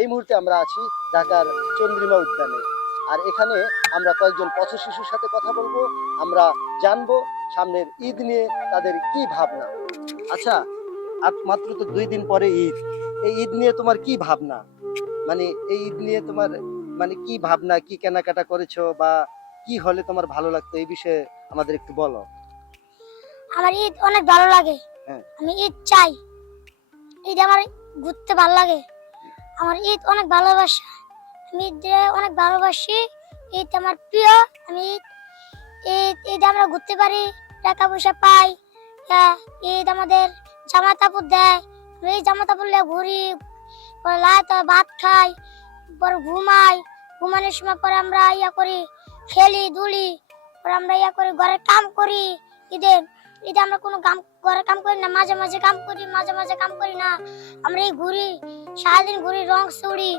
এই মুহূর্তে আমরা আছি ঢাকার চন্দ্রিমা উদ্যানে। আর এখানে আমরা কয়েকজন পথ শিশুর সাথে কথা বলবো, আমরা জানবো সামনের ঈদ নিয়ে তাদের কি ভাবনা। আচ্ছা, আর মাত্র তো 2 দিন পরে ঈদ, এই ঈদ নিয়ে তোমার কি ভাবনা? মানে এই ঈদ নিয়ে তোমার মানে কি ভাবনা, কি কেনাকাটা করেছো, বা কি হলে তোমার ভালো লাগতো, এই বিষয়ে আমাদের একটু বলো। আমার ঈদ অনেক ভালো লাগে। হ্যাঁ। আমি ঈদ চাই। ঈদ আমার ঘুরতে ভালো লাগে। আমার ঈদ অনেক ভালোবাসা। আমি ঈদ অনেক ভালোবাসি। ঈদ আমার প্রিয়। আমি ঈদ আমরা ঘুরতে পারি, টাকা পয়সা পাই। ঈদ আমাদের জামা কাপড় দেয়। আমি এই জামা কাপড় নিয়ে ঘুরি, পরে ভাত খাই, পরে ঘুমাই। ঘুমানোর সময় পরে আমরা করি, খেলি দুলি, পরে আমরা করি, ঘরের কাম করি। ঈদে ঈদে আমরা কোনো কাম, ঘরের কাম করি না, মাঝে মাঝে কাম করি, মাঝে মাঝে কাম করি না। আমরা ঘুরি, সারাদিন ঘুরি, রং চুড়ি,